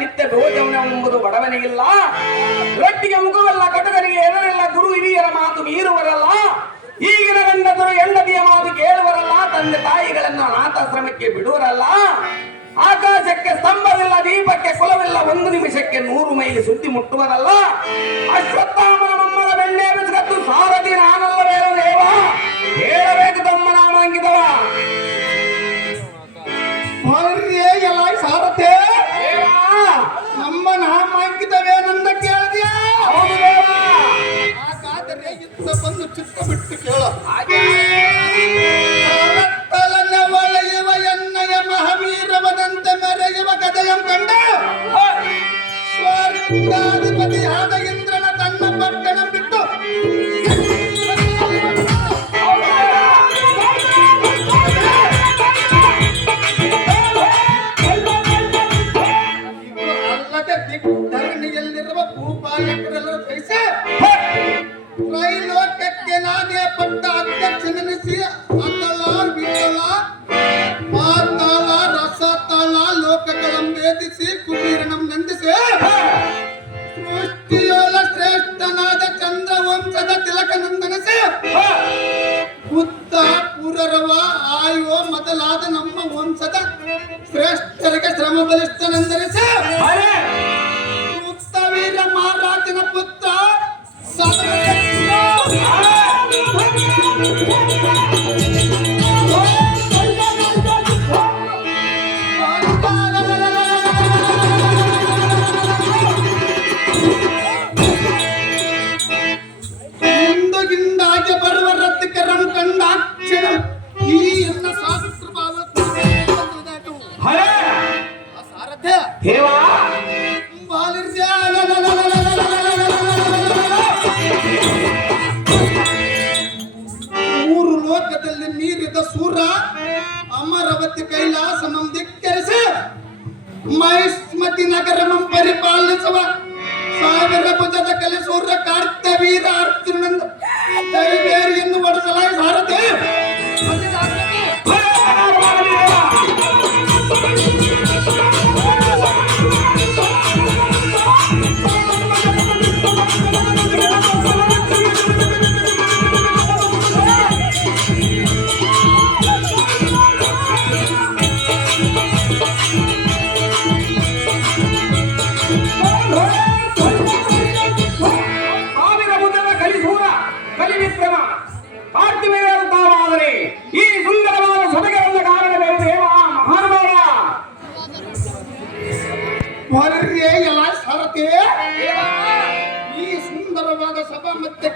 ನಿತ್ಯ ಭೋಜನ ಎಂಬುದು ಬಡವನಿಗಿಲ್ಲ. ರೊಟ್ಟಿಗೆ ಮುಖವಲ್ಲ, ಕಟಕರಿಗೆ ಎದರಿಲ್ಲ, ಗುರು ಹಿರಿಯರ ಮಾತು ಮೀರುವರಲ್ಲ. ಈಗಿನ ಗಂಡಸರು ಹೆಂಡತಿಯ ಮಾತು ಕೇಳುವರಲ್ಲ, ತಂದೆ ತಾಯಿಗಳನ್ನು ಅನಾಥಾಶ್ರಮಕ್ಕೆ ಬಿಡುವರಲ್ಲ. ಆಕಾಶಕ್ಕೆ ಸ್ತಂಭವಿಲ್ಲ, ದೀಪಕ್ಕೆ ಕುಲವಿಲ್ಲ, ಒಂದು ನಿಮಿಷಕ್ಕೆ 100 ಮೈಲಿ ಸುದ್ದಿ ಮುಟ್ಟುವರಲ್ಲ. ಅಶ್ವತ್ಥಾಮನ ಮೊಮ್ಮಗ ಬೆಣ್ಣೆ ಬಿಸ್ಕತ್ತು ಸಾರಥಿ ನಾನಲ್ಲವೇನೋ ದೇವ, ಹೇಳಬೇಕು ತಮ್ಮ ನಾಮಾಂಕಿತವ. ಸಾರಥೆ ನಮ್ಮ ನಾಮಾಂಕಿತವೇನಂದ ಕೇಳಿದ್ಯಾ? ಹೌದು ದೇವ. ಹಾಗಾದರೆ ಇತ್ತ ಬಂದು ಚಿತ್ತ ಬಿಟ್ಟು ಕೇಳ. ಒಳೆಯುವ ಎನ್ನಯ ಮಹಾವೀರವದಂತೆ ಮೆರೆಯುವ ಗದೆಯಂ ಕಂಡ ಸ್ವರ್ಗಾಧಿಪತಿ ಆದ ಇಂದ್ರನ ತನ್ನ ಪಟ್ಟಣ ಬಿಟ್ಟು ಧರಣಿಯಲ್ಲಿರುವ ಭೂಪಾಲಕರೆಲ್ಲರೂ ಕೈಸಿ ತ್ರೈಲೋಕಕ್ಕೆ ನಾನೇ ಪಟ್ಟ ಅಧ್ಯಕ್ಷನೆನಿಸಿ ಅತಳ ವಿತಳ ಪಾತಾಳ ರಸತಳ ಲೋಕಗಳಂ ವೇದಿಸಿ ಕುಬೇರನಂ ನಂದಿಸಿ ಸೃಷ್ಟಿಯೋಳ ಶ್ರೇಷ್ಠನಾದ ಚಂದ್ರವಂಶದ ತಿಲಕನಂದನಿಸಿ ಬುದ್ಧ ಪುರರವ ಆಯೋ ಮೊದಲಾದ ನಮ್ಮ ವಂಶದ ಶ್ರೇಷ್ಠರಿಗೆ ಶ್ರಮ ಬಲಿಷ್ಠನೆಂದನಿಸಿ ವೀರ ಮಹಾರಾಜನ ಪುತ್ರ ಹಿಂದಗಿಂದಾಗೆ ಬರುವ ರಥಿಕರಂ ಕಂಡಾಕ್ಷಣ ಈ ಎಲ್ಲ ಶಾಸ್ತ್ರ ಭಾವ ಸಾರಥ್ಯ ದೇವಾ ಮೂರು ಲೋಕದಲ್ಲಿ ಮೀರಿದ ಸೂರ ಅಮರಾವತಿ ಕೈಲಾಸಮಂ ಧಿಕ್ಕರಿಸಿ ಮಹಿಷ್ಮತಿ ನಗರಮಂ ಪರಿಪಾಲಿಸುವ ಸಾವಿರ ಭುಜದ ಕಲೆ ಸೂರ್ಯ ಕಾರ್ತವೀರ ಅರ್ಜುನನ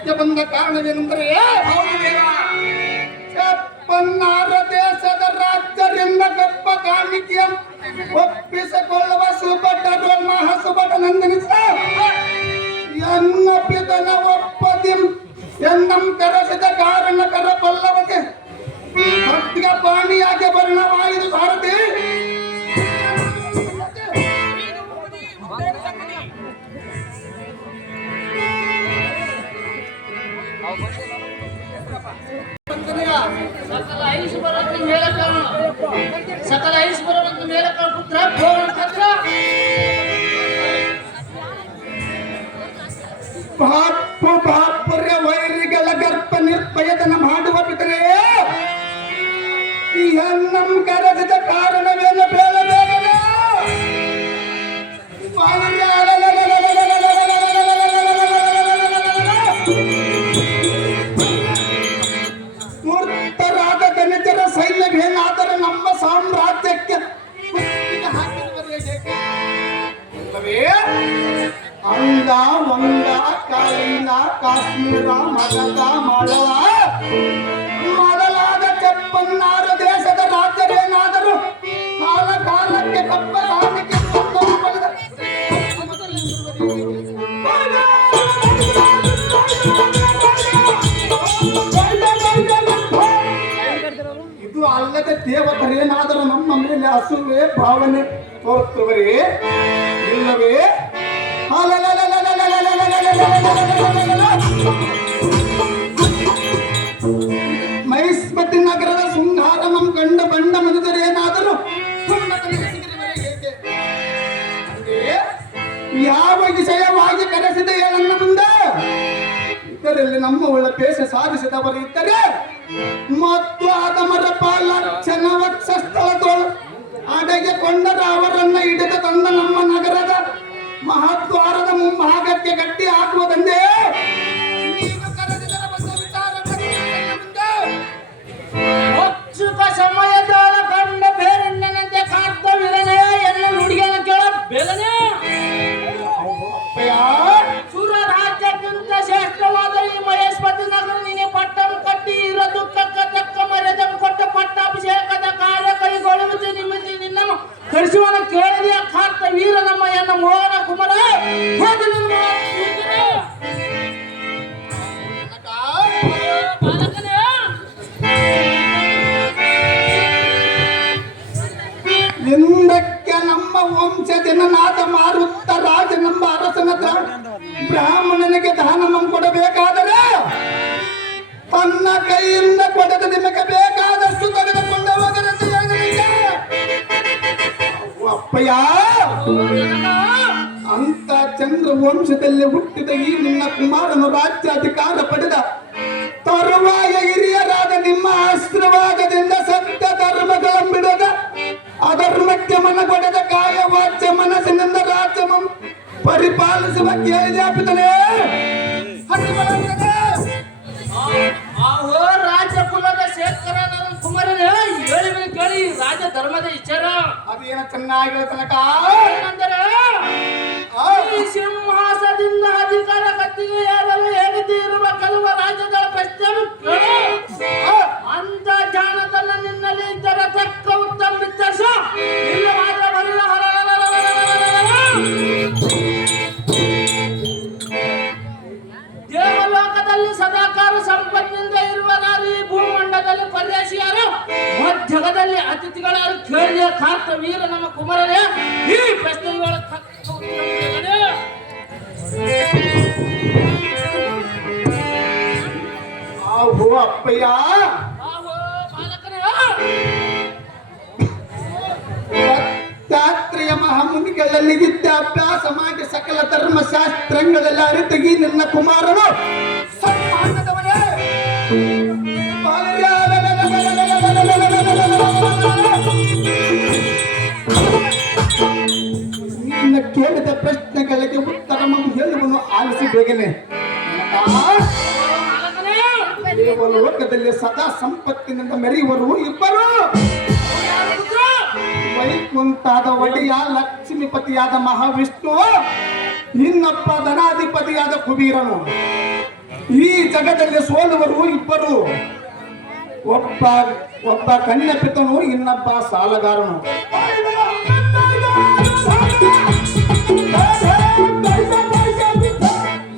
ರಾಜ್ಯಕ್ಕೆ ಬಂದ ಕಾರಣವೇನೆಂದರೆ ಹೌದು ದೇವ. ಪನ್ನಾರ ದೇಶದ ರಾಜ್ಯರಿಂದ ಗಪ್ಪ ಕಾಣಿಕೆಯ ಒಪ್ಪಿಸಿಕೊಳ್ಳುವ ಸುಭಟರು ಮಹಾಸುಭಟ ನಂದನಿಸ ಎನ್ನ ಪಿತನ ಒಪ್ಪದಿ ಎನ್ನಂ ಕರೆಸಿದ ಕಾರಣಕರ ಪಲ್ಲವತೆ ಭಕ್ತಿಗ ಪಾಣಿಯಾಗಿ ವರ್ಣವಾಯಿದು ಸಾರಥಿ ಸಕಲ ಐಶ್ವರ್ಯಕ್ಕೆ ಮೇಲಕಾರಣ ಸಕಲ ಐಶ್ವರ್ಯಕ್ಕೆ ಮೇಲಕಾರಣ ಪುತ್ರ ಗೋವಂತಂದ್ರ ಪಾಪು ಪಾಪುರ್ಯ ವೈರಿಗಳ ಗರ್ಭ ನಿರ್ಭಯತನ ಮಾಡುವ ಪಿತರೇ ಈ ಅನ್ನಂ ಕರೆಸಿದ ಕಾರಣವೇನು ಬೇಡ ಬೇಗನೆ ಮೂರ್ತರಾದ ದಲಿತರ ಸೈನ್ಯವೇನಾದರೂ ನಮ್ಮ ಸಾಮ್ರಾಜ್ಯಕ್ಕೆ ಮುತ್ತಿಗೆ ಹಾಕಿರುವುದೇ ಏಕೆ? ಇಲ್ಲವೇ ಅಂಗ ವಂಗ ಕಾಳಿಂಗ ಕಾಶ್ಮೀರ ಮಗಧ ಮಾಳವ ಮೊದಲಾದ ಚೆಪ್ಪನ್ನಾರು ದೇಶದ ರಾಜ್ಯರೇನಾದರೂ ಕಾಲ ಕಾಲಕ್ಕೆ ಕಪ್ಪ ಕಾಲಕ್ಕೆ ಇದು ಅಲ್ಲದೆ ದೇವತರೇನಾದರೂ ನಮ್ಮ ಮೇಲೆ ಹಸುವೆ ಭಾವನೆ ತೋರುತ್ತವರೇ ಇಲ್ಲವೇ ಮೈಸ್ಪತಿ ನಗರದ ಶೃಂಗಾರಮಂ ಕಂಡ ಬಂಡ ಮನುಜರೇನಾದರೂ ಯಾವ ವಿಷಯವಾಗಿ ಕರೆಸಿದೆ ನನ್ನ ಮುಂದೆ ಇದರಲ್ಲಿ ನಮ್ಮ ಒಳ್ಳ ಪೇಶ ಸಾಧಿಸಿದವರು ಇದ್ದರೆ ಮತ್ತು ಆದಮರ ಲಕ್ಷಣ ವಕ್ಷ ಸ್ಥಳದೋಳು ಅಡೆಗೆ ಕೊಂಡರ ಅವರನ್ನ ಹಿಡಿದು ತಂದ ನಮ್ಮ ನಗರದ ಮಹಾದ್ವಾರದ ಮುಂಭಾಗಕ್ಕೆ ಗಟ್ಟಿ ಹಾಕುವುದಂದೇ ನೀನು ಕರೆದಿದ್ದರ ಬಗ್ಗೆ ವಿಚಾರ ಮುಂದೆ ಉತ್ಸುಕ ಸಮಯದೊಳ ಕಂಡ ಬೇರೆಣ್ಣನಂತೆ ಕಾಡ್ತ ವಿರನೆ ಎಲ್ಲ ನುಡಿಗನ ಕೇಳ ಬೆಲನೆ ಸುರ ರಾಜ್ಯಕ್ಕಿಂತ ಶ್ರೇಷ್ಠವಾದ ಈ ಮಹೇಶ್ವತಿ ನಗರ ನೀನೆ ಪಟ್ಟಂ ಕಟ್ಟಿ ಇರ ದುಃಖಕ್ಕೆ ತಕ್ಕ ಮರ್ಯಾದೆ ಕೊಟ್ಟ ಪಟ್ಟಾಭಿಷೇಕದ ಕಾರ್ಯ ಕೈಗೊಳ್ಳುವುದು ನಿಮಿತ್ತಿ ನಿನ್ನನ್ನು ಕರೆಸುವನ ಕೇಳಿದೆಯ ಕಾರ್ತ ವೀರ ನಮ್ಮ ಎನ್ನ ಮೋಹನ ಕುಮಾರ ಹೋಗಿ ನಿಮ್ಮ ಬಾಲಕನೇ ಹಿಂದಕ್ಕೆ ನಮ್ಮ ವಂಶಜನನಾದ ಮಾರುತ್ತ ರಾಜನೆಂಬ ಅರಸನತ್ರ ಬ್ರಾಹ್ಮಣನಿಗೆ ದಾನಮಂ ಕೊಡಬೇಕಾದರೆ ತನ್ನ ಕೈಯಿಂದ ಕೊಡದ ನಿಮಗೆ ಬೇಕಾದಷ್ಟು ತೆಗೆದುಕೊಂಡು ಹೋಗದಂತೆ ಹೇಳಿದನಿಗೆ. ಅಪ್ಪಯ್ಯ ಅಂತ ಚಂದ್ರ ವಂಶದಲ್ಲಿ ಹುಟ್ಟಿದ ಈ ನಿನ್ನ ಕುಮಾರನು ರಾಜ್ಯಾಧಿಕಾರ ಪಡೆದ ತರುವಾಯ ಹಿರಿಯರಾದ ನಿಮ್ಮ ಆಶೀರ್ವಾದದಿಂದ ಸತ್ಯ ಧರ್ಮಗಳಂಬಿಡದ ಅಧರ್ಮಕ್ಕೆ ಮನಗೊಡದ ಕಾಯ ವಾಚ್ಯ ಮನಸ್ಸಿನಿಂದ ರಾಜ್ಯವನ್ನು ಪರಿಪಾಲಿಸುವ ಕೇಳಿದಾಪಿತನೇ ಆಹೋ ರಾಜ ಕುಲದ ಶೇಖರ ನನ್ನ ಕುಮಾರನೇ ಹೇಳಿದ ಕೇಳಿ ರಾಜ ಧರ್ಮದ ವಿಚಾರ ಅದೇನ ಚೆನ್ನಾಗಿ ತನಕ ಏನಂದರೆ ಈ ಸಿಂಹಾಸದಿಂದ ಅಧಿಕಾರ ಕತ್ತಿಗೆ ಏರಲು ಹೇಗತಿ ಇರುವ ಕೆಲವು ರಾಜ್ಯಗಳ ಪ್ರಶ್ನೆ ಅಂತ ಜಾಣತನ ನಿನ್ನಲ್ಲಿ ಇದ್ದರೆ ತಕ್ಕ ಉತ್ತಮ ವ್ಯತ್ಯಾಸ ಇಲ್ಲವಾದ್ರೆ ಬರಲ್ಲ ದೇವಲೋಕದಲ್ಲಿ ಸದಾಕಾಲ ಸಂಪತ್ತಿನಿಂದ ಇರುವರಾರು ಈ ಭೂಮಂಡಲದಲ್ಲಿ ಪರ್ಯಾಸಿಯಾರು ಮಧ್ಯಗದಲ್ಲಿ ಅತಿಥಿಗಳಾರು ಕೇಳಿದ ಕಾರ್ತ ವೀರ ನಮ್ಮ ಕುಮಾರನೇ ಈ ಪ್ರಶ್ನೆಗಳ ತಕ್ಕ ಉತ್ತರವಿದೆ. ಆಹೋ ಅಪ್ಪಯ್ಯ ಆಹೋ ಬಾಲಕನೇ ಶಾಸ್ತ್ರೀಯ ಮಹಾಮುನಿಗಳಲ್ಲಿ ವಿದ್ಯಾಭ್ಯಾಸ ಮಾಡಿ ಸಕಲ ಧರ್ಮಶಾಸ್ತ್ರಗಳೆಲ್ಲ ಅರಿತಗಿ ನಿನ್ನ ಕುಮಾರನು ಸನ್ಮಾನದವನೇ ನಿನ್ನ ಕೇಳಿದ ಪ್ರಶ್ನೆಗಳಿಗೆ ಉತ್ತರವನ್ನು ಹೇಳುವನು ಆಲಿಸಿ ಬೇಗನೆ. ಲೋಕದಲ್ಲಿ ಸದಾ ಸಂಪತ್ತಿನಿಂದ ಮೆರೆಯುವರು ಇಬ್ಬರು, ವೈಕುಂಠಾದ ಒಡೆಯ ಲಕ್ಷ್ಮೀಪತಿಯಾದ ಮಹಾವಿಷ್ಣು, ಇನ್ನೊಬ್ಬ ಧನಾಧಿಪತಿಯಾದ ಕುಬೀರನು. ಈ ಜಗದಲ್ಲಿ ಸೋಲುವರು ಇಬ್ಬರು, ಒಬ್ಬ ಕನ್ಯಪಿತನು, ಇನ್ನೊಬ್ಬ ಸಾಲಗಾರನು.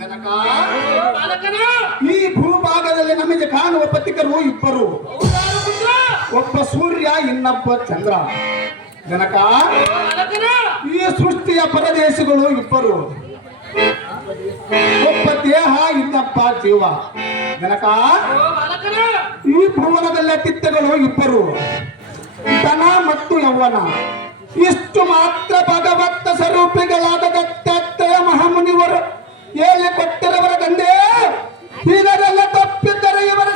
ಜನಕ, ಬಾಲಕನ ಈ ಭೂಭಾಗದಲ್ಲಿ ನಮಗೆ ಕಾಣುವ ಪಥಿಕರು ಇಬ್ಬರು, ಒಬ್ಬ ಸೂರ್ಯ, ಇನ್ನೊಬ್ಬ ಚಂದ್ರ. ಜನಕ, ಬಾಲಕನ ಈ ಸೃಷ್ಟಿಯ ಪರದೇಶಗಳು ಇಬ್ಬರು, ಒಬ್ಬ ದೇಹ, ಇನ್ನೊಬ್ಬ ಜೀವ. ಜನಕ, ಬಾಲಕನ ಈ ಭುವನದಲ್ಲ ತಿತ್ತಗಳು ಇಬ್ಬರು, ಧನ ಮತ್ತು ಯೌವನ. ಇಷ್ಟು ಮಾತ್ರ ಭಗವತ್ತ ಸ್ವರೂಪಿಗಳಾದ ದತ್ತಾತ್ರೇಯ ಮಹಾಮುನಿವರು ಹೇಳಿಕೊಟ್ಟಿರವರ ತಂದೆ. ಇದರೆಲ್ಲ ತಪ್ಪಿದ್ದರೆ ಇವರ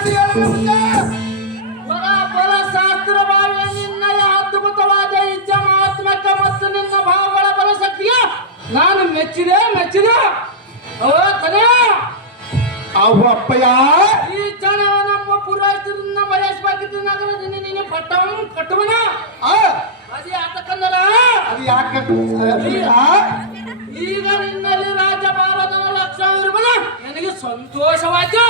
ಬಲ ಶಾಸ್ತ್ರವಾಗಿ ನಿನ್ನಯ ಅದ್ಭುತವಾದ ಇಚ್ಛಾತ್ಮಕ ಮತ್ತು ನಿನ್ನ ಭಾವಗಳ ಬಲಶಕ್ತಿಯ ನಾನು ಮೆಚ್ಚಿದೆ. ಓ ಕನೆ, ಅವು ಅಪ್ಪಯ್ಯ, ಈ ಜನ ನಮ್ಮ ಪುರೋಹಿತರನ್ನ ಮಹೇಶ್ವರ ನಗರದಿಂದ ನೀನು ಪಟ್ಟಂ ಕಟ್ಟುವನ ಅದೇ ಆತಕಂದರ. ಅದು ಯಾಕೆ ಈಗ ನಿನ್ನಲ್ಲಿ ರಾಜಭಾರತನ ಲಕ್ಷ ಇರುವುದು ನನಗೆ ಸಂತೋಷವಾಯ್ತು.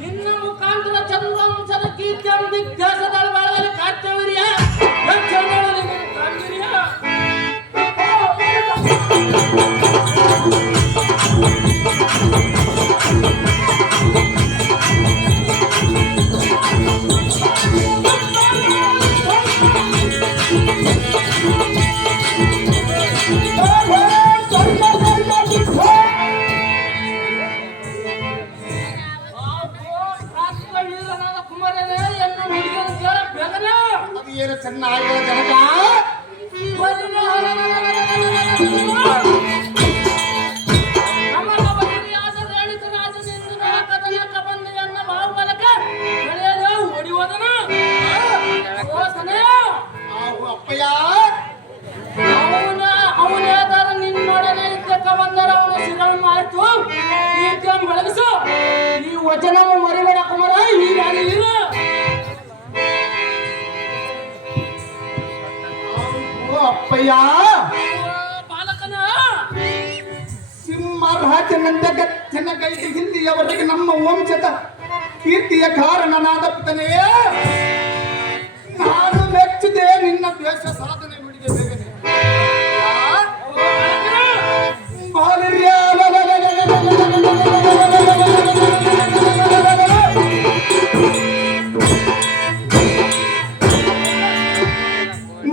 ನಿನ್ನ ಮುಖಾಂತರ ಚಂದ್ರವಂಶದ ಕೀರ್ತಿಯ ದಿಗ್ಭ್ಯಾಸದ ಬಳಗಲ್ಲಿ ಕಾರ್ತವೀರ್ಯ ಕಾರ್ತವೀರ್ಯ ಕುಮಾರನೇ ಎನ್ನ ಹುಡುಗನ ಕೇಳ ಬೇಗನೆ ಅದು ಏನು ಚೆನ್ನಾಗಿಲ್ಲ ಜನಕ. ಅಪ್ಪಯ್ಯ, ಅವನೇದಾರ ನಿನ್ನೊಡನೆ ಇದ್ದಕ್ಕ ಬಂದರ ಅವನ ಶಿರವನ್ನು ಆಯ್ತು ಕೀರ್ತಿಯನ್ನು ಬೆಳಗಿಸು. ಈ ವಚನವು ಮರಿಬೇಡ ಕುಮಾರ. ಹೀಗಾಗಲಿಲ್ಲ ಅಪ್ಪಯ್ಯ, ಬಾಲಕನ ಸಿಂಹರಾಜನಂದ ಗಚ್ಚನ ಕೈಗೆ ಹಿಂದಿಯವರೆಗೆ ನಮ್ಮ ವಂಶದ ಕೀರ್ತಿಯ ಕಾರಣನಾದ ಪಿತನೇ, ನಾನು ಮೆಚ್ಚಿದೆ ನಿನ್ನ ದ್ವೇಷ ಸಾಧನೆ ಮಾಡಿದೆ. ಬೇಗನೆ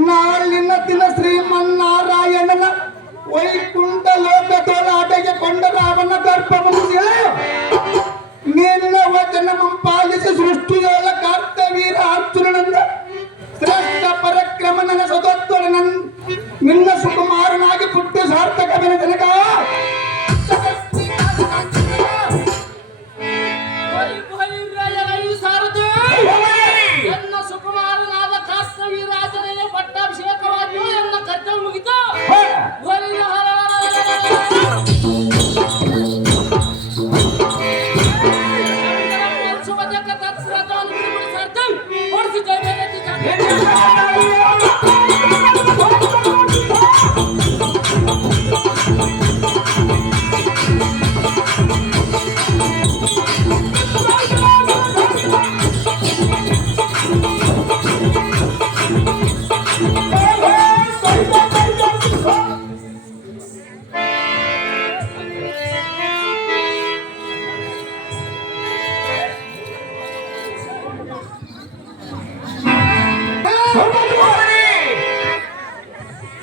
ನಾಳಿನ ದಿನ ಶ್ರೀಮನ್ನಾರಾಯಣನ ವೈಕುಂಠ ಲೋಕದೊಳಾಟೆಗೆ ಕೊಂಡ ರಾವಣ ಗರ್ಭವನ್ನು ನಿನ್ನ ವಚನ ಪಾಲಿಸಿ ಸೃಷ್ಟಿಯೊಳ ಕಾರ್ತವೀರ ಅರ್ಜುನನಂದ ಶ್ರೇಷ್ಠ ಪರಕ್ರಮನ ಸದೊತ್ತೊಳ ನಿನ್ನ ಸುಕುಮಾರನಾಗಿ ಪುಟ್ಟಿ ಸಾರ್ಥಕವಿನ ಜನಕ. ಎನ್ನ ಸುಕುಮಾರನಾದ ಕಾರ್ತವೀರಾಜನಿಗೆ ಪಟ್ಟಾಭಿಷೇಕವಾಗಿಯೂ ಎನ್ನ ಕರ್ತವ್ಯ ಮುಗಿತು.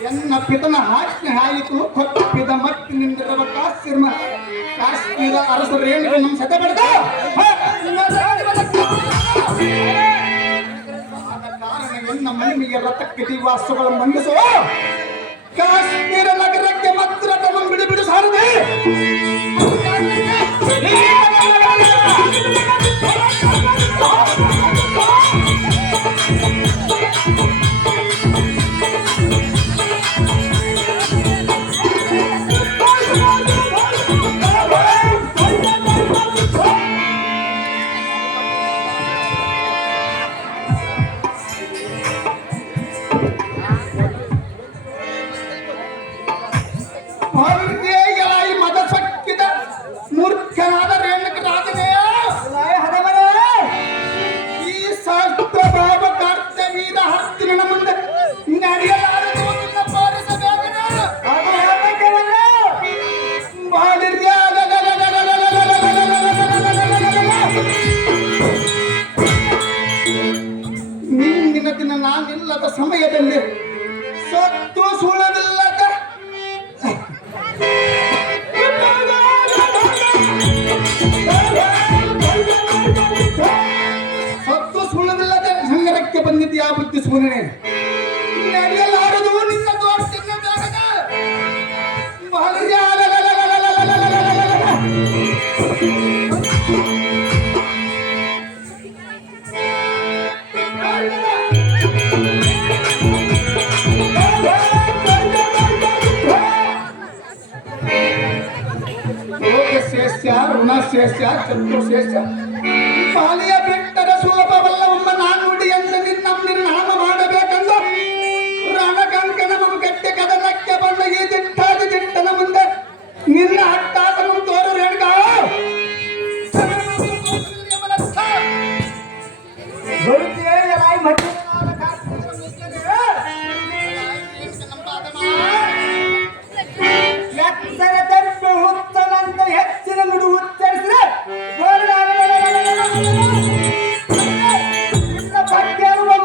ಎನ್ನ ಪಿತನ ಆಜ್ಞೆ ಆಯಿತು. ಕೊಪ್ಪಿದ ಮತ್ತಿನಿಂದಿರುವ ಕಾಶ್ಮೀರ ಅರಸರೇನು ನಮ್ಮ ಸತೆ ಬೆಳೆದ ಕಾರಣ ಎನ್ನ ಮಹಿಮೆಗೆ ರಥಕ್ಕೆ ದಿವಾಸಗಳು ಮಂಡಿಸು. ಕಾಶ್ಮೀರ ನಗರಕ್ಕೆ ಮಾತ್ರ ತಮ್ಮ ಬಿಡು ಸಾರದೆ. ಭಾರತೀಯರಾಗಿ ಮತ ಸಕ್ಕಿದ ಮೂರ್ಖನಾದ ರೇಣುಕ ರಾಜನೆಯ ಈ ಶಾಸ್ತ್ರ ಭಾವ ಕಾರ್ತ ವೀರ ಹತ್ತಿನ ಮುಂದೆ ನಡೆಯಲಾರದು ನಿನ್ನ ಪಾಲಿಸಬೇಕನ ಮುಂದಿನ ದಿನ ನಾನಿಲ್ಲದ ಸಮಯದಲ್ಲಿ ಸತ್ತು ಸುಳ್ಳವಿಲ್ಲದ ಸತ್ತು ಸುಳ್ಳವಿಲ್ಲದ ಸಂಗರಕ್ಕೆ ಬಂದಿದ್ದೀಯ ಬುದ್ಧಿ ಸುಮ್ಮನೆ ನಡೆಯಲಾರದು ನಿನ್ನ ದೋಷದಿಂದ ಜಾಗದ ಶ್ರೇಷ್ಠ ಋಣಶ್ರೇಷ್ಠ ಚತುರ್ಶ್ರೇಷ್ಠ ಪಾಲಿಯ ಬಿಟ್ಟರೆ ಸುಲಭವಲ್ಲವಮ್ಮ ನಾನುಡಿ ಅಂತ ನಿನ್ನ ನಿರ್ನಾಮ ಮಾಡಬೇಕೆಂದು ರಣಕಂಕನ ಗಟ್ಟೆ ಕದನಕ್ಕೆ ಬಂದ ಈ ದಿಟ್ಟಾದ ದಿಟ್ಟನ ಮುಂದೆ ನಿನ್ನ ಹಟ್ಟಾಸನ ತೋರು ರೇಣುಕ ಹೆಚ್ಚಿನ ನುಡಿ ಉಚ್ಚರಿಸಿದ್ರೆ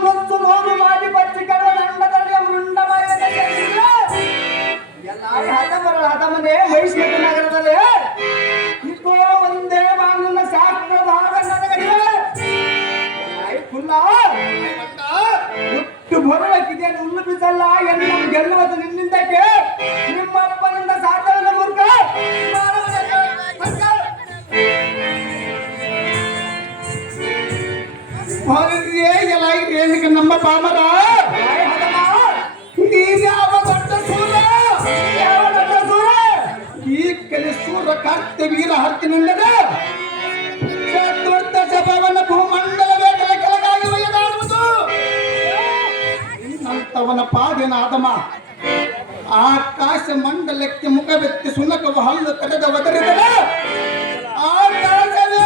ಮುತ್ತು ನೋಡಿ ಮಾಡಿ ಬಚ್ಚಿ ಕಡುವ ದಂಡದಲ್ಲಿ ಮೃಂಡ ಎಲ್ಲ ಹದಮನೆ ಮೈಸೂರು ನಗರದಲ್ಲಿ ಇಬ್ಬೋ ಒಂದೇ ಮಾಂಗನ ಶಾಸ್ತ್ರದಾಗ ನನಗಡಿವೆ ಹುಟ್ಟು ಬರಬೇಕಿದೆ ಹುಲ್ಲು ಬಿಸಲ್ಲ ಎನ್ನ ಗೆಲ್ಲುವುದು ನಿನ್ನಿಂದಕ್ಕೆ ನಿಮ್ಮಪ್ಪನಿಂದ ಸಾಧ್ಯವಿಲ್ಲ ಮೂರ್ಖ ರೇಣುಕ ನಮ್ಮ ಪಾಮರ ನೀನ್ಯಾವ ದೊಡ್ಡ ಸೂರ ಈ ಕಲಿ ಸೂರ ಕಾರ್ತೆ ವೀರ ಹತ್ತಿನಿಂದದ ದೊಡ್ಡ ಸಭಾವನ ಭೂಮಂಡಲವೇ ಕೆಳಗಾಗಿ ಒಯ್ಯದಾಡುವುದು ಇನ್ನಂತವನ ಪಾದಿನ ಆದಮ ಆಕಾಶ ಮಂಡಲಕ್ಕೆ ಮುಖವೆತ್ತಿ ಸುನಕವ ಹಲ್ಲು ಕರೆದ ಒದರಿದರೆ ಆಕಾಶವೇ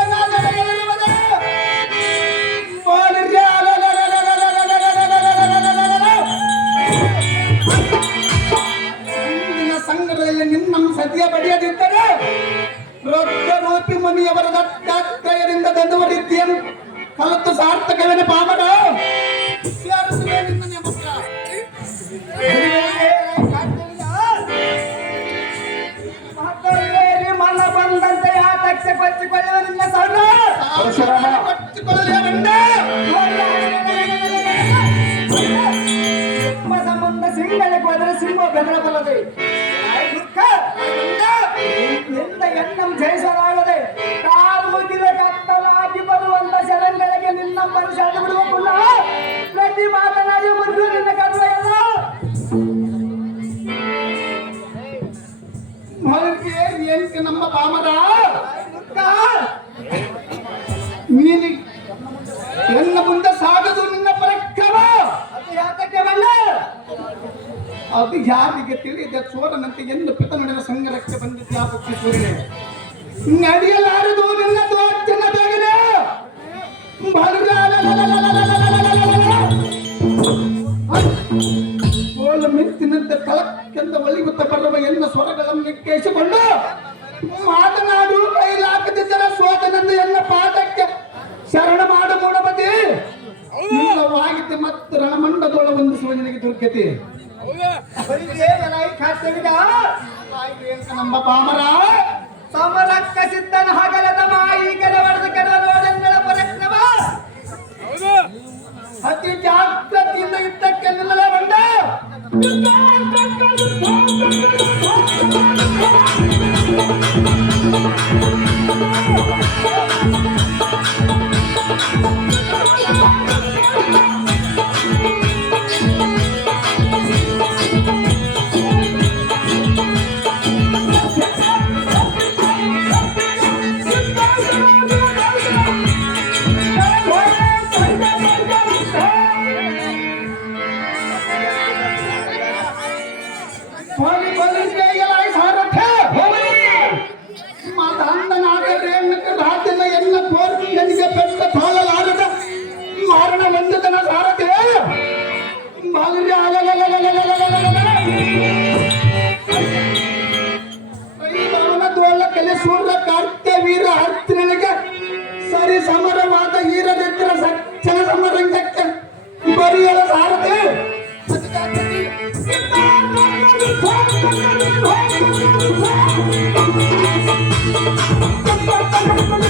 ಸಂಗ್ರಹದಲ್ಲಿ ನಿನ್ನ ಸದ್ಯ ಬಡಿಯದಿದ್ದರೆ ರೊಕ್ಕರೂಪಿ ಮುನಿಯವರ ದತ್ತಾತ್ರಯದಿಂದ ದಂಡವರಿದ್ಯನು ಕಲತು ಸಾರ್ಥಕವೇನ ಪಾಮರ ಸೇರಿಸುವೆ ನಿನ್ನ ನೆಮಕ ಮನ ಬಂದಂತೆ ಆತಕ್ಕೆ ಕೊಚ್ಚಿಕೊಳ್ಳುವ ನಿನ್ನ ಸೌರ ಮುಂದೆ ಸಿಂಗಲಕ್ಕೆ ಹೋದರೆ ಸಿಂಹ ಬೆದರಬಲ್ಲದೆ ಎಣ್ಣಂ ಜಯಿಸಲಾಗದೆ ಕಾಲು ಮುಗಿದ ಕತ್ತಲಾಗಿ ಬರುವಂತ ಶರಣಗಳಿಗೆ ನಿನ್ನ ಶರಣ ಬಿಡುವ ಕುಲ್ಲ ಪ್ರತಿ ಮಾತನಾಡಿ ಮುಂದೆ ನಿನ್ನ ಕರ್ಮ ಎಲ್ಲ ಏನ್ಕೆ ನಮ್ಮ ಪಾಮರ ನೀನು ಎನ್ನ ಮುಂದೆ ಸಾಗದು ನಿನ್ನ ಪರಕ್ರಮ ಅದು ಯಾರಿಗೆ ತಿಳಿದ ಸೋರನಂತೆ ಎಂದು ಪಿತನುಡಿನ ಸಂಗರಕ್ಕೆ ಬಂದಿದ್ದ ಬುಕ್ಕಿ ಸೂರ್ಯನೆ ನಡೆಯಲಾರದು ನಿನ್ನ ದೋಚನ ಬೇಗನೆ ಸೋಲು ಮಿಂಚಿನಂತೆ ತಳಕ್ಕೆಂದ ಒಲಿಗುತ್ತ ಬರುವ ಎನ್ನ ಸ್ವರಗಳನ್ನು ನಿಕ್ಕೇಸಿಕೊಂಡು ಮಾತನಾಡು ಕೈಲಾಕದಿದ್ದರೆ ಸೋತನೆಂದು ಎನ್ನ ಪಾದಕ್ಕೆ ಶರಣ ಮಾಡ ಮೂಡಬದಿ ಇಲ್ಲವಾಗಿದ್ದೆ ಮತ್ತು ರಣಮಂಡದೊಳ ವಂದಿಸುವ ನಿನಗೆ ದುರ್ಗತಿ ನಮ್ಮ ಪಾಮರ ಸಮರಕ್ಕ ಸಿದ್ಧನ ಹಗಲದ ಮಾಯಿ ಕೆಳವಡೆದು ಕೆಡವ ನೋಡೆಂಗಳ ಪರಕ್ರಮ ಅತಿ ಜಾಗ್ರತೆಯಿಂದ ಇದ್ದಕ್ಕೆ ನಿಲ್ಲಲೇ ಬಂದ ಸ್ವಾಮಿ ಬಂದಿದ್ದೆ ಎಲ್ಲ ಸಾರ Thank you.